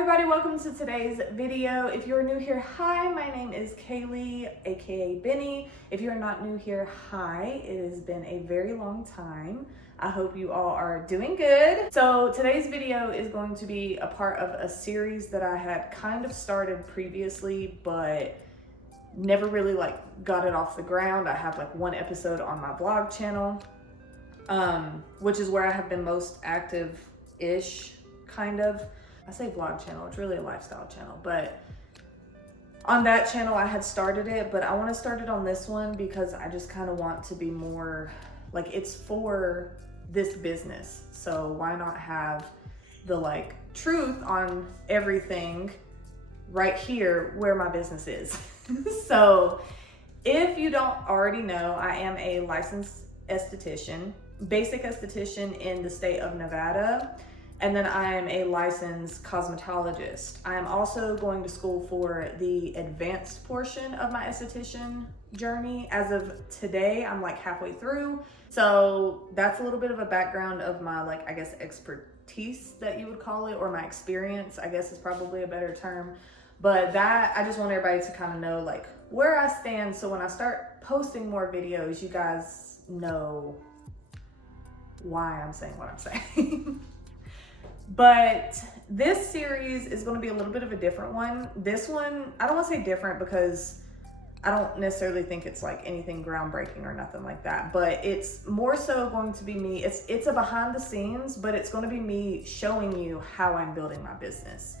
everybody, welcome to today's video. If you're new here, hi, my name is Kaylee, aka Benny. If you're not new here, hi, it has been a very long time. I hope you all are doing good. So today's video is going to be a part of a series that I had kind of started previously, but never really got it off the ground. I have one episode on my vlog channel, which is where I have been most active-ish, kind of. I say vlog channel, it's really a lifestyle channel, but on that channel I had started it, but I want to start it on this one because I just kind of want to be more it's for this business. So why not have the truth on everything right here where my business is. So if you don't already know, I am a licensed esthetician, basic esthetician in the state of Nevada. And then I am a licensed cosmetologist. I am also going to school for the advanced portion of my esthetician journey. As of today, I'm halfway through. So that's a little bit of a background of my, I guess, expertise that you would call it, or my experience, I guess is probably a better term. But that, I just want everybody to kind of know where I stand. So when I start posting more videos, you guys know why I'm saying what I'm saying. But this series is going to be a little bit of a different one. This one, I don't want to say different because I don't necessarily think it's anything groundbreaking or nothing like that, but it's more so going to be me. It's a behind the scenes, but it's going to be me showing you how I'm building my business.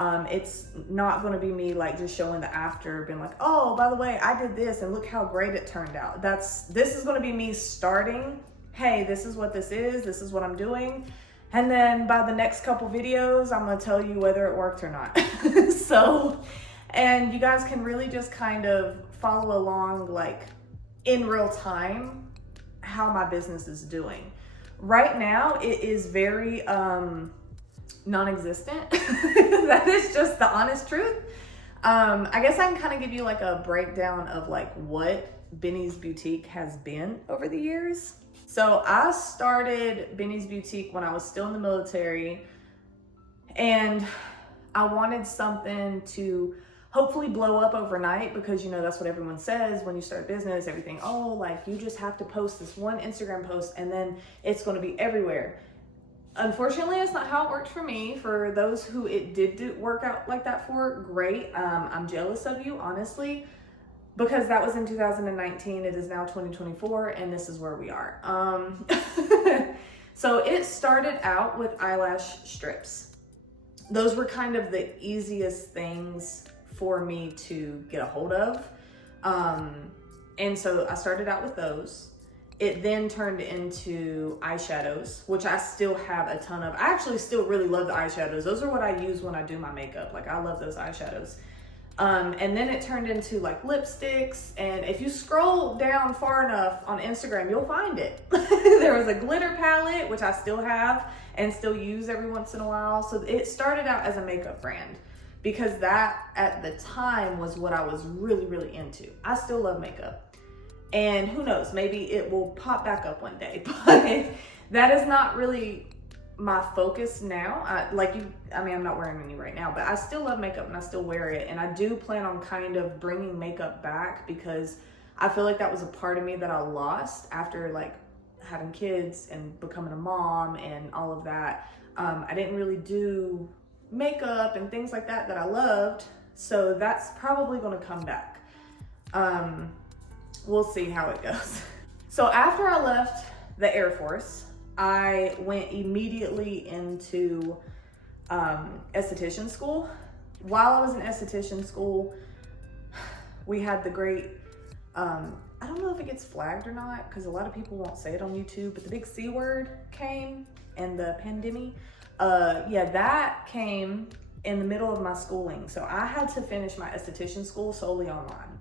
It's not going to be me just showing the after, being oh, by the way, I did this and look how great it turned out. This is going to be me starting, hey, this is what this is what I'm doing. And then by the next couple videos, I'm gonna tell you whether it worked or not. So, and you guys can really just kind of follow along in real time how my business is doing. Right now, it is very non-existent. That is just the honest truth. I guess I can kind of give you a breakdown of what Benny's Boutique has been over the years. So I started Benny's Boutique when I was still in the military, and I wanted something to hopefully blow up overnight because, that's what everyone says when you start a business, everything, you just have to post this one Instagram post and then it's going to be everywhere. Unfortunately, that's not how it worked for me. For those who it did work out like that for, great. I'm jealous of you, honestly. Because that was in 2019, it is now 2024, and this is where we are. So it started out with eyelash strips. Those were kind of the easiest things for me to get a hold of. And so I started out with those. It then turned into eyeshadows, which I still have a ton of. I actually still really love the eyeshadows. Those are what I use when I do my makeup. I love those eyeshadows. And then it turned into lipsticks, and if you scroll down far enough on Instagram, you'll find it. There was a glitter palette, which I still have and still use every once in a while. So it started out as a makeup brand because that at the time was what I was really, really into. I still love makeup, and who knows, maybe it will pop back up one day, but that is not really my focus now. I'm not wearing any right now, but I still love makeup and I still wear it. And I do plan on kind of bringing makeup back because I feel like that was a part of me that I lost after having kids and becoming a mom and all of that. I didn't really do makeup and things like that I loved. So that's probably going to come back. We'll see how it goes. So after I left the Air Force, I went immediately into esthetician school. While I was in esthetician school, we had the great, I don't know if it gets flagged or not, because a lot of people won't say it on YouTube, but the big C word came and the pandemic. That came in the middle of my schooling. So I had to finish my esthetician school solely online.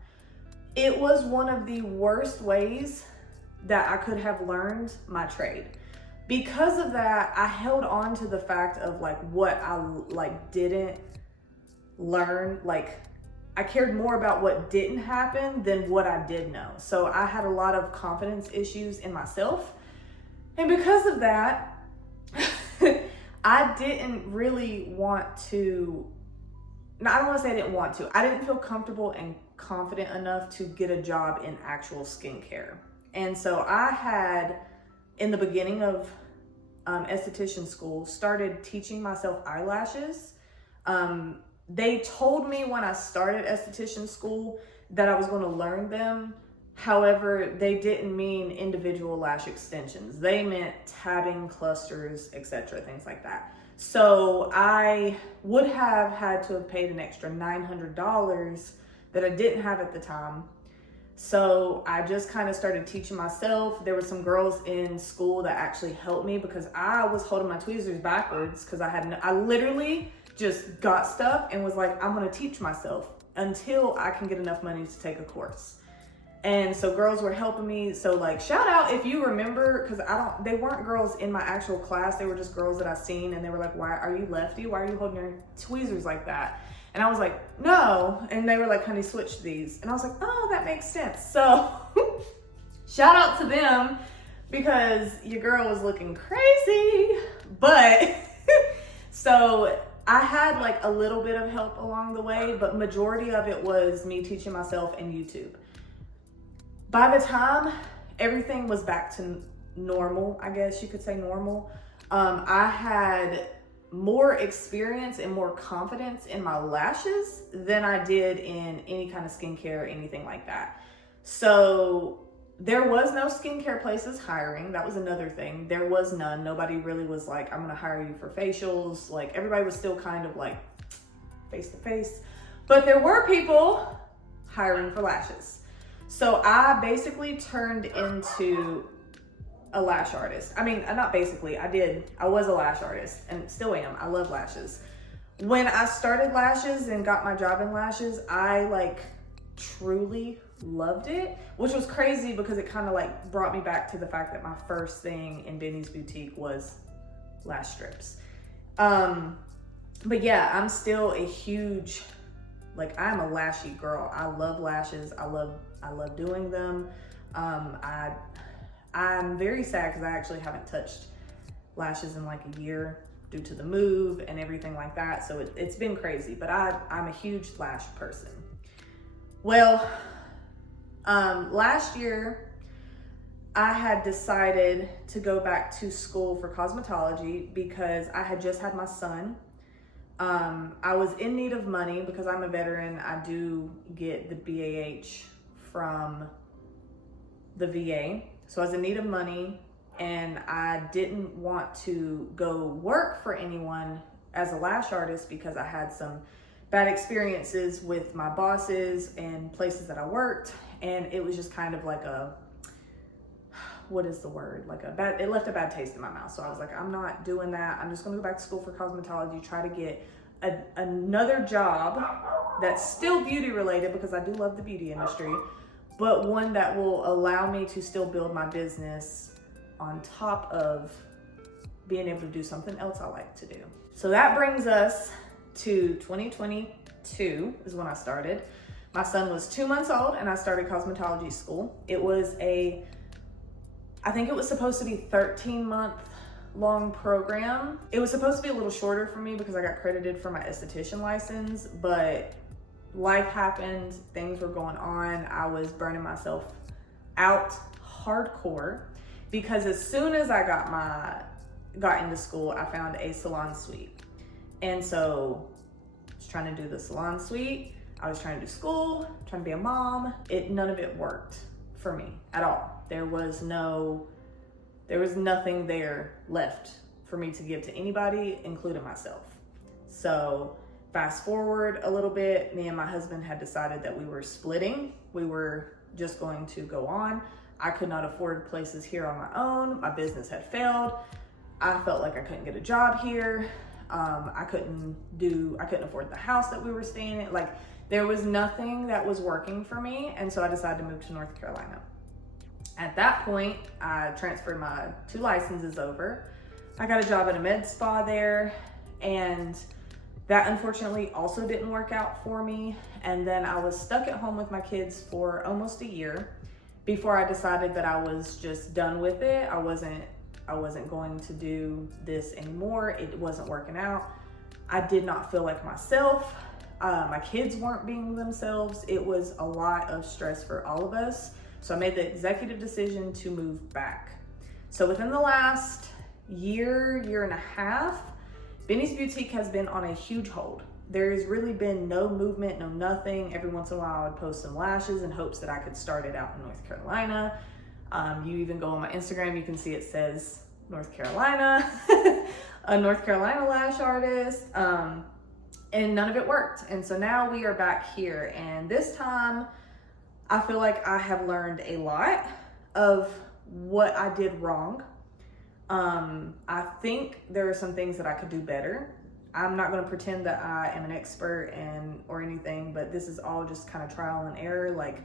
It was one of the worst ways that I could have learned my trade. Because of that, I held on to the fact of what I didn't learn. I cared more about what didn't happen than what I did know. So I had a lot of confidence issues in myself. And because of that, I didn't really want to, no, I don't want to say I didn't want to. I didn't feel comfortable and confident enough to get a job in actual skincare. And so I had, in the beginning of esthetician school, started teaching myself eyelashes. They told me when I started esthetician school that I was going to learn them. However, they didn't mean individual lash extensions. They meant tabbing, clusters, etc., things like that. So I would have had to have paid an extra $900 that I didn't have at the time. So I just kind of started teaching myself. There were some girls in school that actually helped me because I was holding my tweezers backwards because I literally just got stuff and was like, I'm going to teach myself until I can get enough money to take a course. And so girls were helping me. So like, shout out if you remember, because they weren't girls in my actual class. They were just girls that I seen, and they were like, why are you lefty? Why are you holding your tweezers like that? And I was like, no. And they were like, honey, switch these. And I was like, oh, that makes sense. So shout out to them because your girl was looking crazy. But so I had like a little bit of help along the way, but majority of it was me teaching myself and YouTube. By the time everything was back to normal, I guess you could say normal, I had more experience and more confidence in my lashes than I did in any kind of skincare or anything like that. So there was no skincare places hiring. That was another thing. There was none. Nobody really was like, I'm going to hire you for facials. Like everybody was still kind of like face to face, but there were people hiring for lashes. So I basically turned into a lash artist. I mean, not basically, I was a lash artist and still am. I love lashes. When I started lashes and got my job in lashes, I like truly loved it, which was crazy because it kind of like brought me back to the fact that my first thing in Benny's Boutique was lash strips. But yeah, I'm still a huge, like I'm a lashy girl. I love lashes. I love doing them. I'm very sad because I actually haven't touched lashes in like a year due to the move and everything like that. So it's been crazy, but I'm a huge lash person. Well, last year I had decided to go back to school for cosmetology because I had just had my son. I was in need of money because I'm a veteran. I do get the BAH from the VA. So I was in need of money and I didn't want to go work for anyone as a lash artist because I had some bad experiences with my bosses and places that I worked. And it was just kind of like what is the word? It left a bad taste in my mouth. So I was like, I'm not doing that. I'm just gonna go back to school for cosmetology, try to get another job that's still beauty related because I do love the beauty industry, but one that will allow me to still build my business on top of being able to do something else I like to do. So that brings us to 2022 is when I started. My son was 2 months old and I started cosmetology school. It was I think it was supposed to be 13-month long program. It was supposed to be a little shorter for me because I got credited for my esthetician license, but life happened, things were going on. I was burning myself out hardcore because as soon as I got into school, I found a salon suite. And so I was trying to do the salon suite. I was trying to do school, trying to be a mom. None of it worked for me at all. There was nothing there left for me to give to anybody, including myself. So fast forward a little bit, me and my husband had decided that we were splitting. We were just going to go on. I could not afford places here on my own. My business had failed. I felt like I couldn't get a job here. I couldn't afford the house that we were staying in. Like there was nothing that was working for me. And so I decided to move to North Carolina. At that point, I transferred my 2 licenses over. I got a job at a med spa there, and that unfortunately also didn't work out for me. And then I was stuck at home with my kids for almost a year before I decided that I was just done with it. I wasn't I wasn't going to do this anymore. It wasn't working out. I did not feel like myself. My kids weren't being themselves. It was a lot of stress for all of us. So I made the executive decision to move back. So within the last year and a half, Benny's Boutique has been on a huge hold. There's really been no movement, no nothing. Every once in a while I would post some lashes in hopes that I could start it out in North Carolina. You even go on my Instagram, you can see it says North Carolina, a North Carolina lash artist, and none of it worked. And so now we are back here, and this time I feel like I have learned a lot of what I did wrong. I think there are some things that I could do better. I'm not going to pretend that I am an expert or anything, but this is all just kind of trial and error. Like,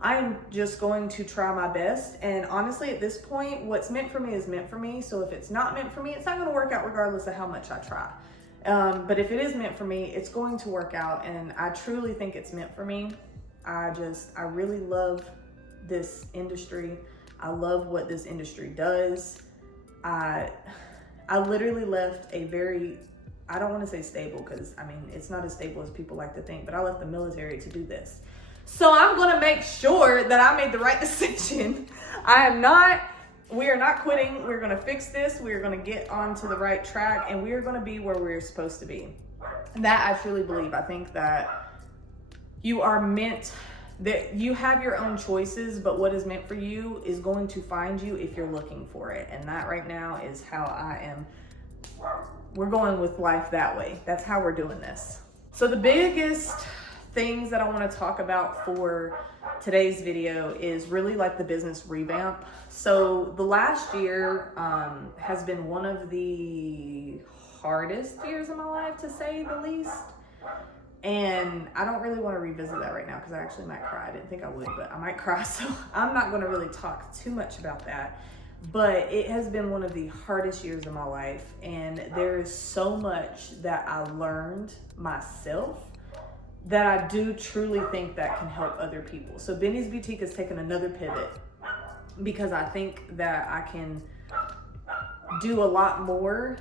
I am just going to try my best. And honestly, at this point, what's meant for me is meant for me. So if it's not meant for me, it's not going to work out regardless of how much I try. But if it is meant for me, it's going to work out. And I truly think it's meant for me. I really love this industry. I love what this industry does. I literally left a very, I don't want to say stable, because I mean, it's not as stable as people like to think, but I left the military to do this. So I'm going to make sure that I made the right decision. We are not quitting. We're going to fix this. We're going to get onto the right track, and we are going to be where we're supposed to be. That I truly believe. I think that you are meant, that you have your own choices, but what is meant for you is going to find you if you're looking for it. And that right now is how I am. We're going with life that way. That's how we're doing this. So the biggest things that I want to talk about for today's video is really like the business revamp. So the last year has been one of the hardest years of my life, to say the least. And I don't really want to revisit that right now, because I actually might cry. I didn't think I would, but I might cry. So I'm not going to really talk too much about that. But it has been one of the hardest years of my life. And there is so much that I learned myself that I do truly think that can help other people. So Benny's Boutique has taken another pivot, because I think that I can do a lot more,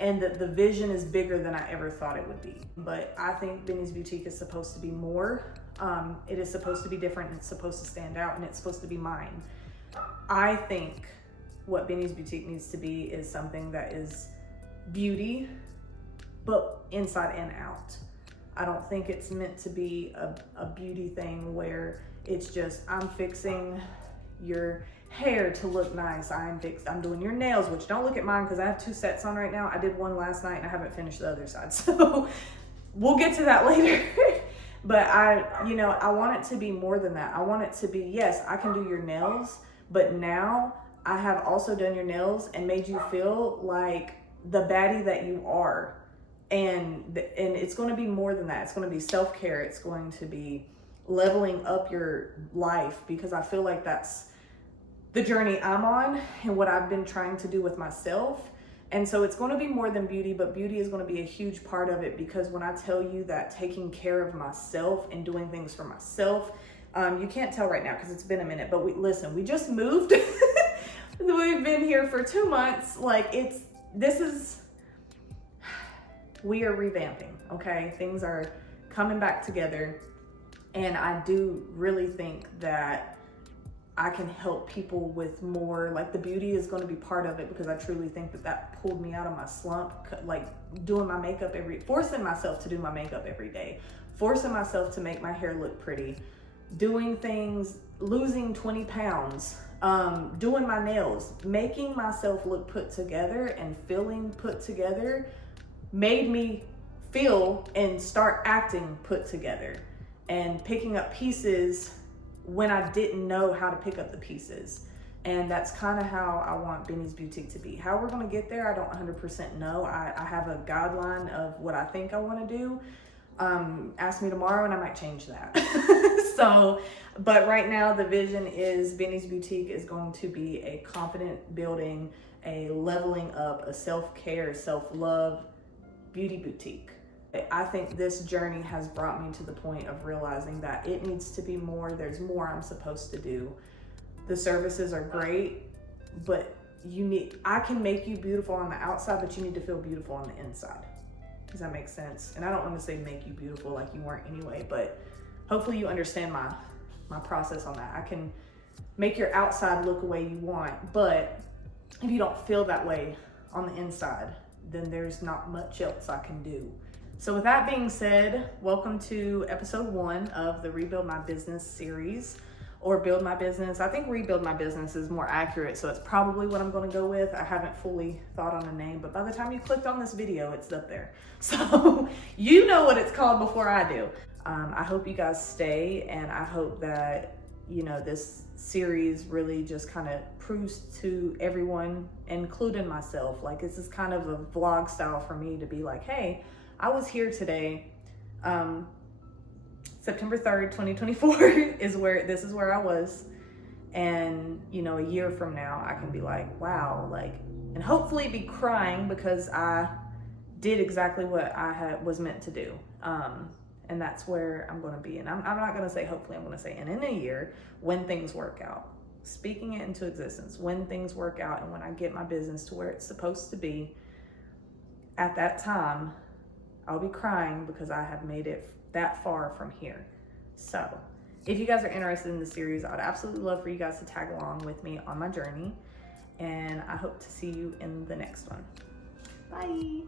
and that the vision is bigger than I ever thought it would be. But I think Benny's Boutique is supposed to be more. It is supposed to be different, and it's supposed to stand out, and it's supposed to be mine. I think what Benny's Boutique needs to be is something that is beauty, but inside and out. I don't think it's meant to be a beauty thing where it's just, I'm fixing your hair to look nice. I'm doing your nails, which don't look at mine because I have 2 sets on right now. I did one last night and I haven't finished the other side. So we'll get to that later. But I want it to be more than that. I want it to be, yes, I can do your nails, but now I have also done your nails and made you feel like the baddie that you are. And it's going to be more than that. It's going to be self-care. It's going to be leveling up your life, because I feel like that's the journey I'm on and what I've been trying to do with myself. And so it's going to be more than beauty, but beauty is going to be a huge part of it, because when I tell you that taking care of myself and doing things for myself, you can't tell right now because it's been a minute, but we just moved. We've been here for 2 months. We are revamping, okay? Things are coming back together. And I do really think that I can help people with more, like the beauty is going to be part of it, because I truly think that pulled me out of my slump, like doing my makeup forcing myself to do my makeup every day, forcing myself to make my hair look pretty, doing things, losing 20 pounds, doing my nails, making myself look put together and feeling put together made me feel and start acting put together, and picking up pieces when I didn't know how to pick up the pieces. And that's kind of how I want Benny's Boutique to be. How we're going to get there, I don't 100% know. I have a guideline of what I think I want to do. Ask me tomorrow and I might change that. But right now the vision is Benny's Boutique is going to be a confident building, a leveling up, a self-care, self-love beauty boutique. I think this journey has brought me to the point of realizing that it needs to be more. There's more I'm supposed to do. The services are great, but I can make you beautiful on the outside, but you need to feel beautiful on the inside. Does that make sense? And I don't want to say make you beautiful like you weren't anyway, but hopefully you understand my process on that. I can make your outside look the way you want, but if you don't feel that way on the inside, then there's not much else I can do. So with that being said, welcome to episode 1 of the Rebuild My Business series, or Build My Business. I think Rebuild My Business is more accurate, so it's probably what I'm going to go with. I haven't fully thought on a name, but by the time you clicked on this video, it's up there. So you know what it's called before I do. I hope you guys stay, and I hope that, you know, this series really just kind of proves to everyone, including myself, like this is kind of a vlog style for me to be like, hey, I was here today. September 3rd, 2024 is where I was. And, you know, a year from now, I can be like, wow, like, and hopefully be crying because I did exactly what I was meant to do. And that's where I'm going to be. And I'm not going to say hopefully, I'm going to say, and in a year, when things work out, speaking it into existence, when things work out and when I get my business to where it's supposed to be, at that time, I'll be crying because I have made it that far from here. So if you guys are interested in the series, I would absolutely love for you guys to tag along with me on my journey. And I hope to see you in the next one. Bye.